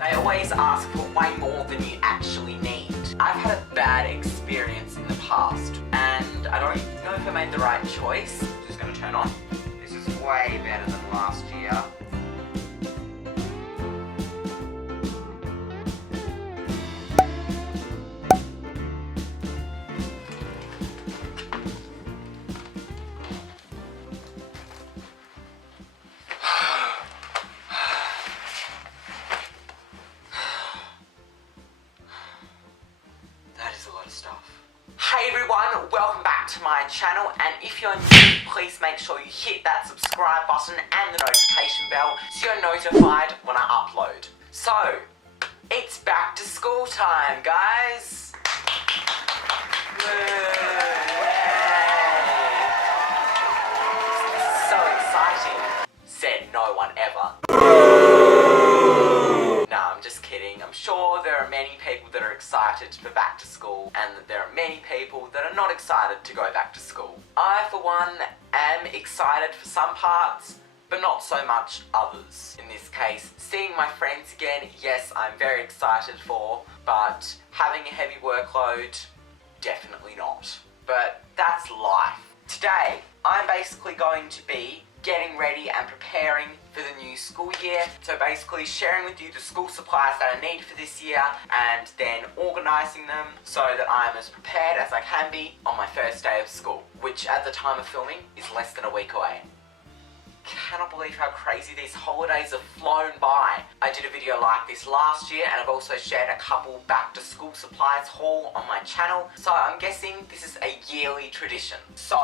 They always ask for way more than you actually need. I've had a bad experience in the past, and I don't know if I made the right choice. Just gonna turn on. This is way better than last year. Hey everyone, welcome back to my channel, and if you're new, please make sure you hit that subscribe button and the notification bell so you're notified when I upload. So, it's back to school time, guys. So exciting. Said no one ever. I'm just kidding. I'm sure there are many people that are excited for back to school, and that there are many people that are not excited to go back to school. I, for one, am excited for some parts, but not so much others. In this case, seeing my friends again, yes, I'm very excited for, but having a heavy workload, definitely not. But that's life. Today, I'm basically going to be getting ready and preparing for the new school year. So basically sharing with you the school supplies that I need for this year, and then organising them so that I'm as prepared as I can be on my first day of school, which at the time of filming is less than a week away. Cannot believe how crazy these holidays have flown by. I did a video like this last year, and I've also shared a couple back to school supplies haul on my channel, so I'm guessing this is a yearly tradition. So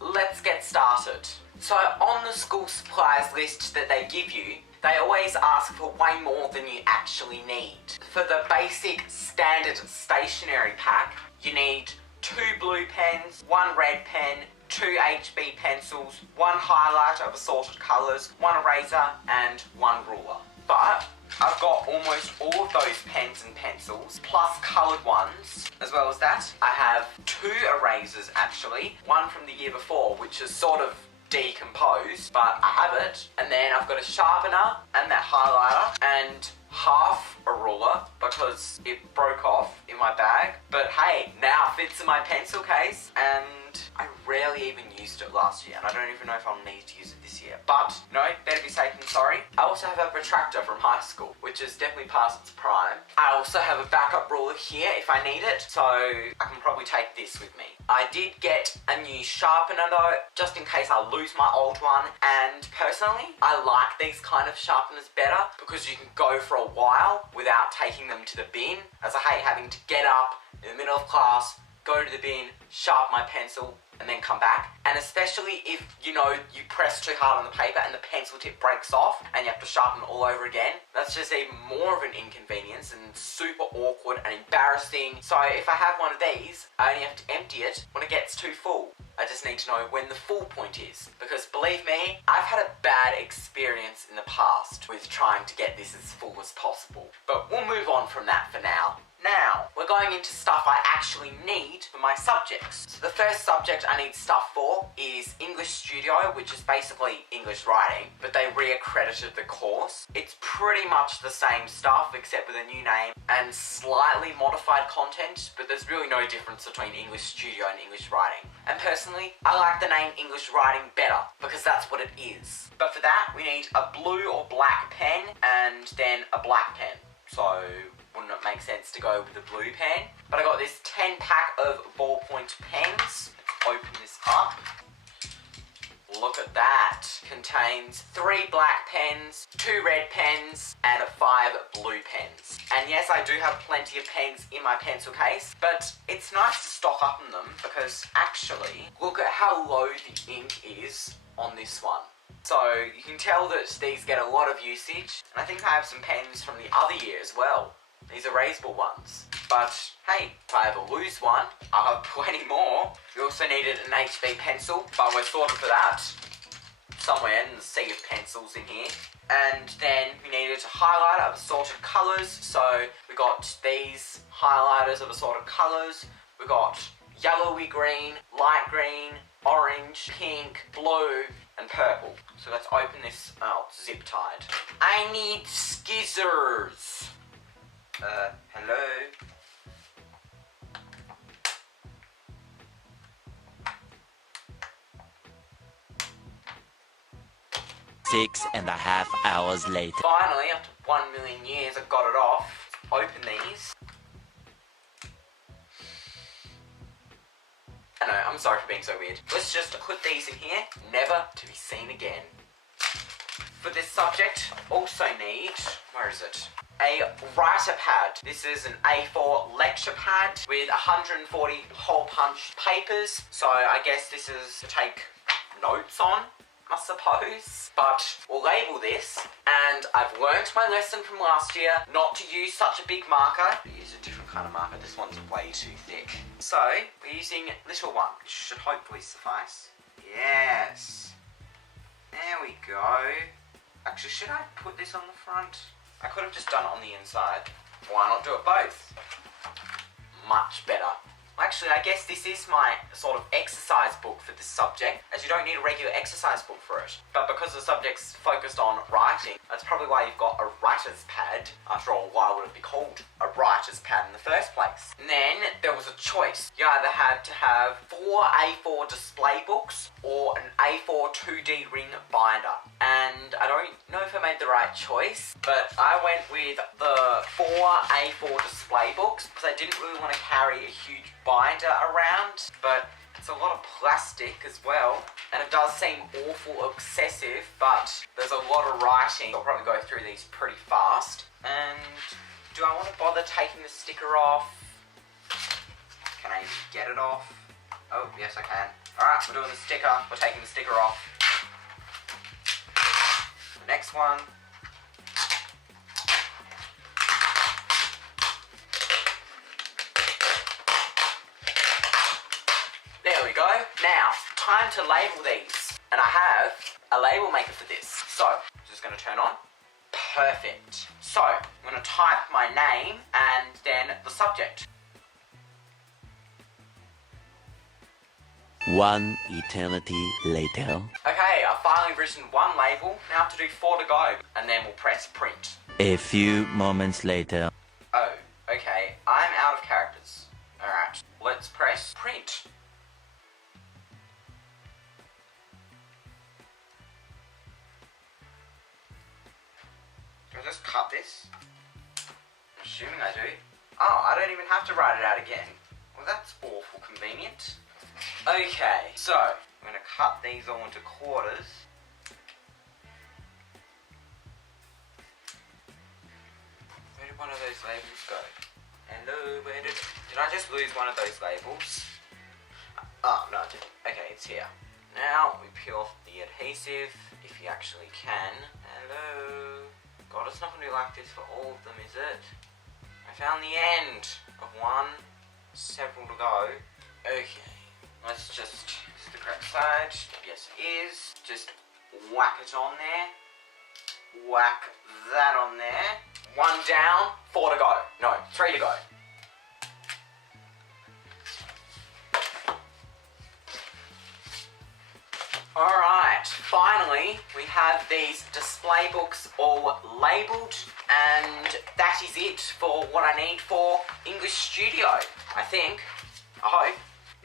let's get started. So on the school supplies list that they give you, they always ask for way more than you actually need. For the basic standard stationery pack, you need 2 blue pens, 1 red pen, 2 HB pencils, 1 highlighter of assorted colours, 1 eraser and 1 ruler. But I've got almost all of those pens and pencils, plus coloured ones. As well as that, I have 2 erasers actually, one from the year before, which is sort of decomposed, but I have it. And then I've got a sharpener and that highlighter and half a ruler because it broke off in my bag. But hey, now it fits in my pencil case, and I rarely even used it last year, and I don't even know if I'll need to use it this year. But, no, better be safe than sorry. I also have a protractor from high school, which is definitely past its prime. I also have a backup ruler here if I need it, so I can probably take this with me. I did get a new sharpener though, just in case I lose my old one, and personally, I like these kind of sharpeners better because you can go for a while without taking them to the bin, as I hate having to get up in the middle of class, go to the bin, sharpen my pencil, and then come back. And especially if, you know, you press too hard on the paper and the pencil tip breaks off and you have to sharpen all over again, that's just even more of an inconvenience and super awkward and embarrassing. So if I have one of these, I only have to empty it when it gets too full. I just need to know when the full point is, because believe me, I've had a bad experience in the past with trying to get this as full as possible. But we'll move on from that for now. Now, we're going into stuff I actually need for my subjects. So the first subject I need stuff for is English Studio, which is basically English writing, but they re-accredited the course. It's pretty much the same stuff except with a new name and slightly modified content, but there's really no difference between English Studio and English writing. And personally, I like the name English writing better because that's what it is. But for that, we need a blue or black pen and then a black pen. So wouldn't it make sense to go with the blue pen? But I got this 10 pack of ballpoint pens. Let's open this up. Look at that. Contains 3 black pens, 2 red pens, and 5 blue pens. And yes, I do have plenty of pens in my pencil case, but it's nice to stock up on them because actually, look at how low the ink is on this one. So you can tell that these get a lot of usage, and I think I have some pens from the other year as well. These are erasable ones. But hey, if I ever lose one, I'll have plenty more. We also needed an HB pencil, but we're sorted for that. Somewhere in the sea of pencils in here. And then we needed a highlighter of assorted colours. So we got these highlighters of assorted colours. We got yellowy green, light green, orange, pink, blue, and purple. So let's open this. Oh, it's zip tied. I need scissors. Hello? 6.5 hours later. Finally, after 1,000,000 years, I got it off. Open these. I know, I'm sorry for being so weird. Let's just put these in here, never to be seen again. For this subject, also need, where is it? A writer pad. This is an A4 lecture pad with 140 hole punch papers. So I guess this is to take notes on, I suppose. But we'll label this, and I've learnt my lesson from last year not to use such a big marker. Use a different kind of marker. This one's way too thick. So we're using little one, which should hopefully suffice. Yes. There we go. Actually, should I put this on the front? I could have just done it on the inside. Why not do it both? Much better. Actually, I guess this is my sort of exercise book for this subject, as you don't need a regular exercise book for it. But because the subject's focused on writing, that's probably why you've got a writer's pad. After all, why would it be called a writer's pad in the first place? And then there was a choice. You either had to have 4 A4 display books or an A4 2D ring binder. And I don't know if I made the right choice, but I went with the 4 A4 display books because I didn't really want to carry a huge binder around, but it's a lot of plastic as well, and it does seem awful excessive, but there's a lot of writing. I'll probably go through these pretty fast. And do I want to bother taking the sticker off? Can I even get it off? Oh, yes I can. Alright, we're doing the sticker. We're taking the sticker off. The next one. There we go. Now, time to label these. And I have a label maker for this. So, just going to turn on. Perfect. So, I'm going to type my name and then the subject. 1 eternity later. Okay, I've finally written 1 label. Now I have to do 4 to go. And then we'll press print. A few moments later. Oh, okay. I'm out of characters. Alright, let's press print. Do I just cut this? I'm assuming I do. Oh, I don't even have to write it out again. Well, that's awful convenient. Okay, so I'm going to cut these all into quarters. Where did one of those labels go? Hello, where did I just lose one of those labels? Oh, no, I didn't. Okay, it's here. Now we peel off the adhesive, if you actually can. Hello. God, it's not going to be like this for all of them, is it? I found the end of one. Several to go. Okay. Let's just, this is the correct side. Yes, it is. Just whack it on there. Whack that on there. 1 down, 4 to go. No, 3 to go. Alright, finally we have these display books all labelled, and that is it for what I need for English Studio, I think. I hope.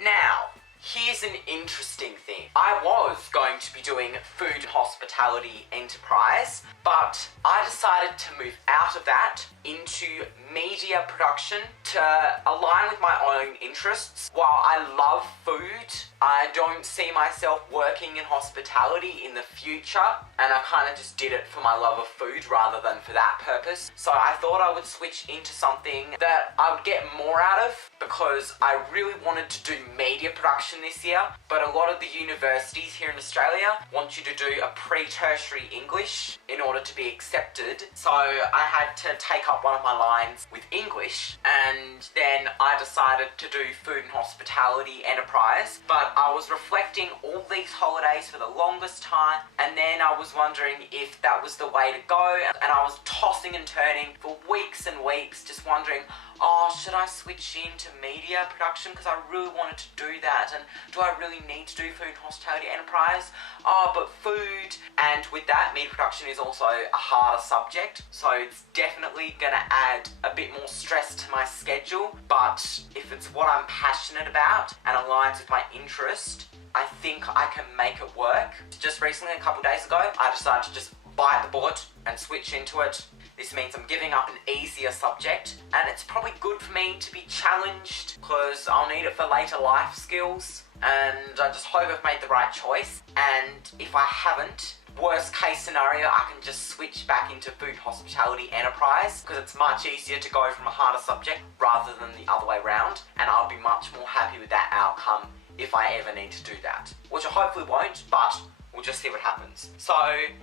Now, here's an interesting thing. I was going to be doing food and hospitality enterprise, but I decided to move out of that into media production to align with my own interests. While I love food, I don't see myself working in hospitality in the future, and I kind of just did it for my love of food rather than for that purpose. So I thought I would switch into something that I would get more out of, because I really wanted to do media production this year, but a lot of the universities here in Australia want you to do a pre-tertiary English in order to be accepted. So I had to take up one of my lines with English, and then I decided to do food and hospitality enterprise. But I was reflecting all these holidays for the longest time, and then I was wondering if that was the way to go, and I was tossing and turning for weeks and weeks, just wondering, oh, should I switch into media production? Because I really wanted to do that, and do I really need to do food and hospitality enterprise? Oh, but food, and with that, media production is also a harder subject, so it's definitely gonna add a bit more stress to my schedule, but if it's what I'm passionate about and aligns with my interest, I think I can make it work. Just recently, a couple days ago, I decided to just bite the bullet and switch into it. This means I'm giving up an easier subject, and it's probably good for me to be challenged because I'll need it for later life skills, and I just hope I've made the right choice. And if I haven't, worst case scenario, I can just switch back into food hospitality enterprise because it's much easier to go from a harder subject rather than the other way around, and I'll be much more happy with that outcome if I ever need to do that, which I hopefully won't, but we'll just see what happens. So,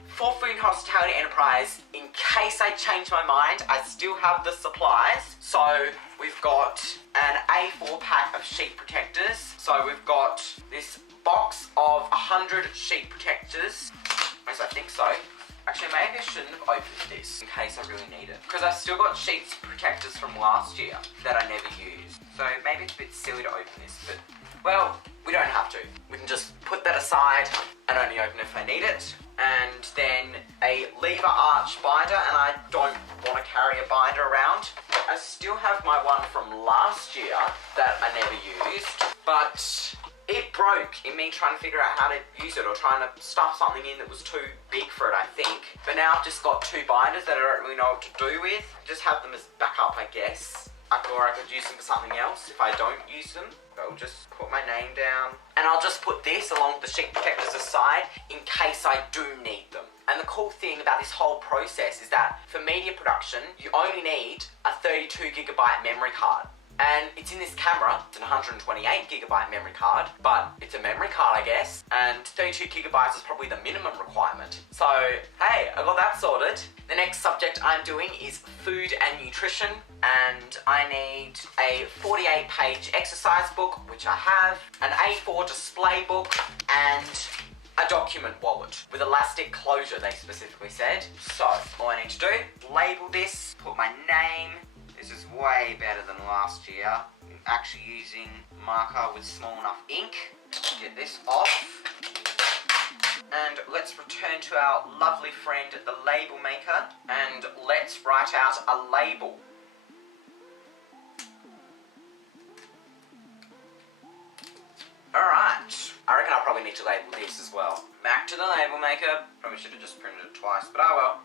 for food and hospitality enterprise, in case I change my mind, I still have the supplies. So, we've got an A4 pack of sheet protectors. So, we've got this box of 100 sheet protectors. Yes, I think so. Actually, maybe I shouldn't have opened this in case I really need it, because I've still got sheets protectors from last year that I never used. So, maybe it's a bit silly to open this, but well, we don't have to. We can just put that aside and only open it if I need it. And then a lever arch binder, and I don't want to carry a binder around. I still have my one from last year that I never used, but it broke in me trying to figure out how to use it or trying to stuff something in that was too big for it, I think. But now I've just got two binders that I don't really know what to do with. Just have them as backup, I guess. Or I could use them for something else if I don't use them. I'll just put my name down. And I'll just put this along with the sheet protectors aside in case I do need them. And the cool thing about this whole process is that for media production, you only need a 32GB memory card. And it's in this camera. It's an 128GB memory card, but it's a memory card, I guess, and 32GB is probably the minimum requirement. So, hey, I got that sorted. The next subject I'm doing is food and nutrition, and I need a 48-page exercise book, which I have, an A4 display book, and a document wallet with elastic closure, they specifically said. So, all I need to do, label this, put my name. This is way better than last year. I'm actually using marker with small enough ink. Get this off. And let's return to our lovely friend, the label maker, and let's write out a label. Alright, I reckon I'll probably need to label this as well. Back to the label maker. Probably should have just printed it twice, but oh well.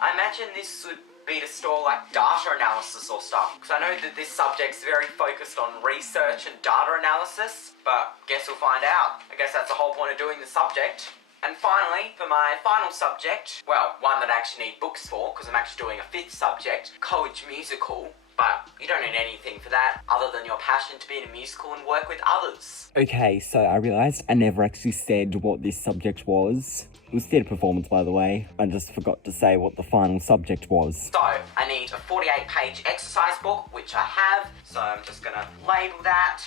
I imagine this would be to store like data analysis or stuff, because I know that this subject's very focused on research and data analysis, but guess we'll find out. I guess that's the whole point of doing the subject. And finally, for my final subject, well, one that I actually need books for, because I'm actually doing a 5th subject, college musical, but you don't need anything for that other than your passion to be in a musical and work with others. Okay, so I realised I never actually said what this subject was. It was theatre performance, by the way. I just forgot to say what the final subject was. So, I need a 48-page exercise book, which I have, so I'm just going to label that.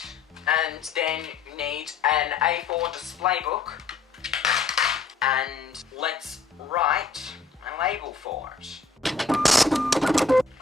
And then you need an A4 display book. And let's write a label for it.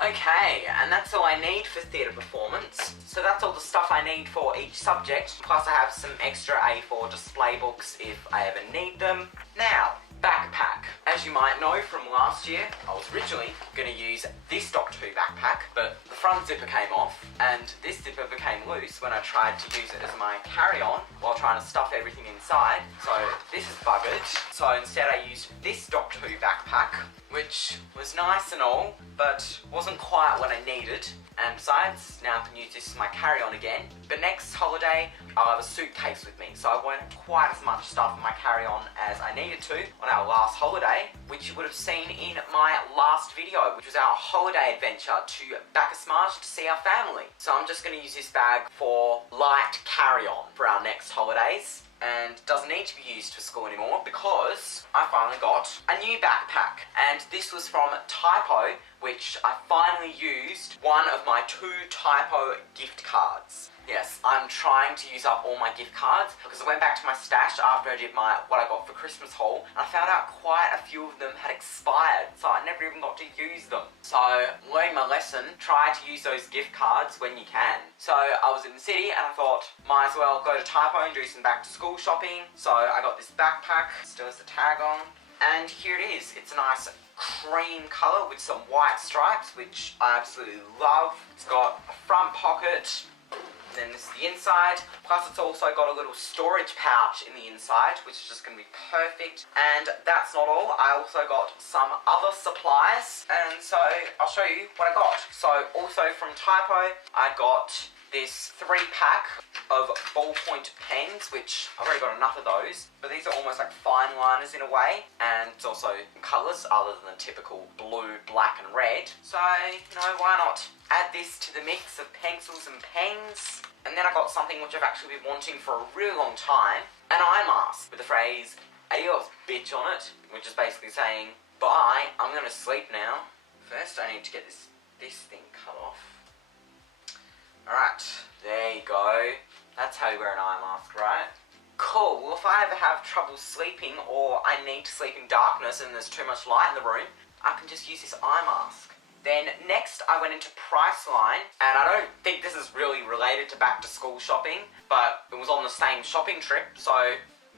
Okay, and that's all I need for theatre performance. So that's all the stuff I need for each subject, plus I have some extra A4 display books if I ever need them. Now, backpack. As you might know from last year, I was originally going to use this Doc 2 backpack, but the front zipper came off and this zipper became loose when I tried to use it as my carry-on while trying to stuff everything inside. So this is buggered. So instead I used this Doc 2 backpack, which was nice and all, but wasn't quite what I needed. And besides, now I can use this as my carry-on again. But next holiday, I'll have a suitcase with me, so I won't have quite as much stuff in my carry-on as I needed to on our last holiday, which you would have seen in my last video, which was our holiday adventure to Bacchus Marsh to see our family. So I'm just going to use this bag for light carry-on for our next holidays. And doesn't need to be used for school anymore because I finally got a new backpack. And this was from Typo, which I finally used one of my 2 Typo gift cards. Yes, I'm trying to use up all my gift cards because I went back to my stash after I did what I got for Christmas haul, and I found out quite a few of them had expired, so I never even got to use them. So, learning my lesson, try to use those gift cards when you can. So, I was in the city and I thought, might as well go to Typo and do some back to school shopping. So, I got this backpack, still has the tag on, and here it is. It's a nice cream colour with some white stripes, which I absolutely love. It's got a front pocket. Then this is the inside, plus it's also got a little storage pouch in the inside, which is just going to be perfect. And that's not all, I also got some other supplies, and so I'll show you what I got. So also from Typo, I got this 3-pack of ballpoint pens, which I've already got enough of those, but these are almost like fine liners in a way, and it's also colours other than the typical blue, black and red. So, why not add this to the mix of pencils and pens? And then I got something which I've actually been wanting for a really long time, an eye mask with the phrase, "Adios, bitch" on it, which is basically saying, bye, I'm gonna sleep now. First I need to get this thing cut off. Alright, there you go. That's how you wear an eye mask, right? Cool, well if I ever have trouble sleeping or I need to sleep in darkness and there's too much light in the room, I can just use this eye mask. Then next I went into Priceline, and I don't think this is really related to back to school shopping, but it was on the same shopping trip, so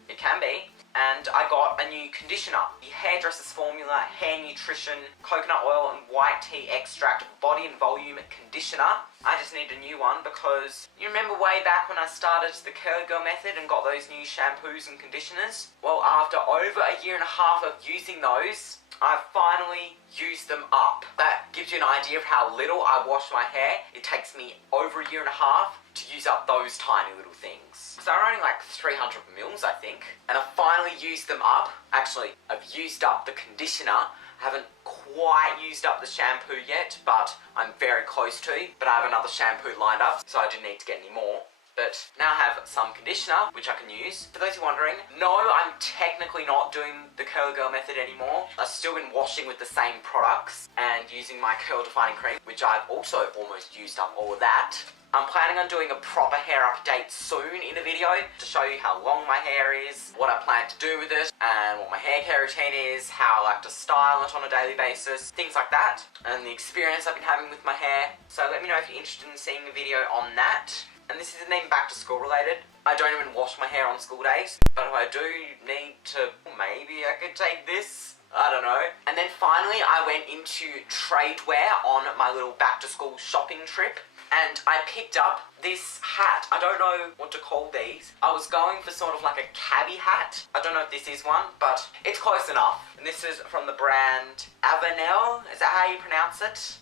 it can be. And I got a new conditioner, the Hairdresser's Formula Hair Nutrition Coconut Oil and White Tea Extract Body and Volume Conditioner. I just need a new one because you remember way back when I started the Curly Girl method and got those new shampoos and conditioners? Well, after over a year and a half of using those, I've finally used them up. That gives you an idea of how little I wash my hair. It takes me over a year and a half to use up those tiny little things. So they're only like 300 mils, I think. And I've finally used them up. Actually, I've used up the conditioner. I haven't quite used up the shampoo yet, but I'm very close to. But I have another shampoo lined up, so I didn't need to get any more. But now I have some conditioner, which I can use. For those who are wondering, no, I'm technically not doing the Curly Girl method anymore. I've still been washing with the same products and using my curl defining cream, which I've also almost used up all of that. I'm planning on doing a proper hair update soon in a video to show you how long my hair is, what I plan to do with it, and what my hair care routine is, how I like to style it on a daily basis, things like that, and the experience I've been having with my hair. So let me know if you're interested in seeing a video on that. And this isn't even back to school related. I don't even wash my hair on school days, but if I do need to, maybe I could take this. I don't know. And then finally I went into Tradewear on my little back to school shopping trip, and I picked up this hat. I don't know what to call these. I was going for sort of like a cabbie hat. I don't know if this is one, but it's close enough. And this is from the brand Avenel. Is that how you pronounce it?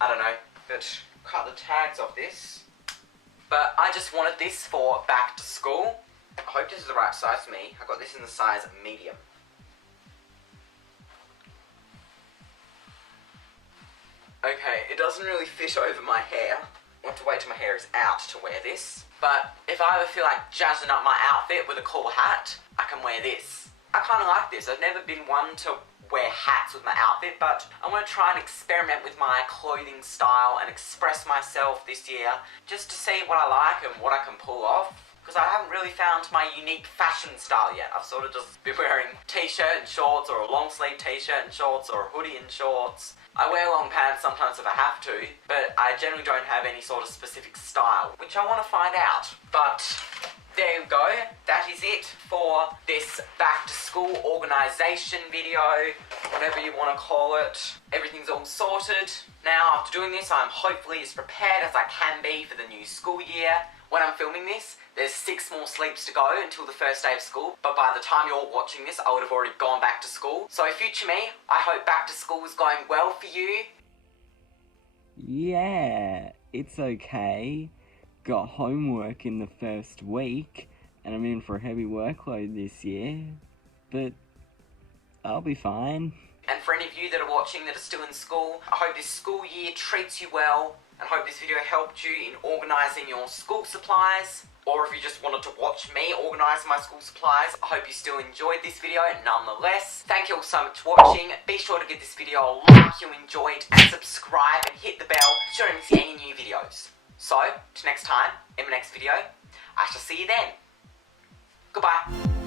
I don't know, but cut the tags off this. But I just wanted this for back to school. I hope this is the right size for me. I got this in the size medium. Okay, it doesn't really fit over my hair. I want to wait till my hair is out to wear this. But if I ever feel like jazzing up my outfit with a cool hat, I can wear this. I kind of like this. I've never been one to wear hats with my outfit, but I want to try and experiment with my clothing style and express myself this year just to see what I like and what I can pull off, because I haven't really found my unique fashion style yet. I've sort of just been wearing t-shirt and shorts, or a long sleeve t-shirt and shorts, or a hoodie and shorts. I wear long pants sometimes if I have to, but I generally don't have any sort of specific style, which I want to find out. But there you go, that is it for this back to school organisation video, whatever you want to call it. Everything's all sorted. Now after doing this, I'm hopefully as prepared as I can be for the new school year. When I'm filming this, there's 6 more sleeps to go until the first day of school, but by the time you're watching this, I would have already gone back to school. So future me, I hope back to school is going well for you. Yeah, it's okay. Got homework in the first week, and I'm in for a heavy workload this year, but I'll be fine. And for any of you that are watching that are still in school, I hope this school year treats you well, and hope this video helped you in organising your school supplies. Or if you just wanted to watch me organise my school supplies, I hope you still enjoyed this video nonetheless. Thank you all so much for watching. Be sure to give this video a like if you enjoyed, and subscribe and hit the bell so you don't miss any new videos. So, till next time, in my next video, I shall see you then. Goodbye.